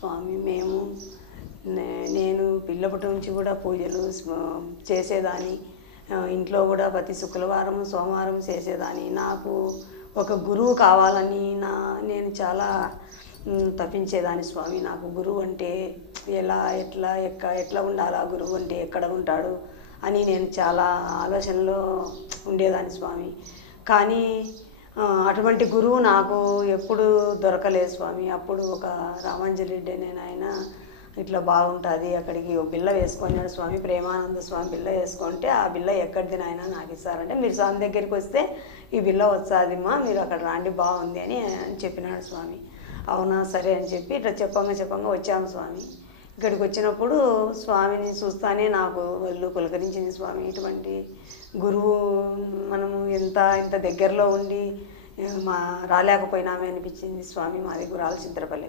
స్వామి మేము నేను పిల్లప్పటి నుంచి కూడా పూజలు చేసేదాన్ని, ఇంట్లో కూడా ప్రతి శుక్రవారం సోమవారం చేసేదాన్ని. నాకు ఒక గురువు కావాలని నేను చాలా తప్పించేదాన్ని స్వామి. నాకు గురువు అంటే ఎట్లా ఉండాలా, గురువు అంటే ఎక్కడ ఉంటాడు అని నేను చాలా ఆలోచనలో ఉండేదాన్ని స్వామి. కానీ అటువంటి గురువు నాకు ఎప్పుడు దొరకలేదు స్వామి. అప్పుడు ఒక రామాంజలిరెడ్డి అనే ఆయన ఇట్లా బాగుంటుంది అక్కడికి ఒక బిల్ల వేసుకున్నాడు స్వామి, ప్రేమానంద స్వామి బిల్ల వేసుకుంటే ఆ బిల్ల ఎక్కడిది నాయన నాకు ఇస్తారంటే, మీరు స్వామి దగ్గరికి వస్తే ఈ బిల్ల వచ్చాదిమ్మా, మీరు అక్కడ రాండి బాగుంది అని చెప్పినాడు స్వామి. అవునా సరే అని చెప్పి ఇట్లా చెప్పంగా వచ్చాము స్వామి. ఇక్కడికి వచ్చినప్పుడు స్వామిని చూస్తానే నాకు ఒళ్ళు పులకరించింది స్వామి. ఇటువంటి గురువు మనము ఇంత దగ్గరలో ఉండి రాలేకపోయినామే అనిపించింది స్వామి. మాది గురాల చింతలపల్లి.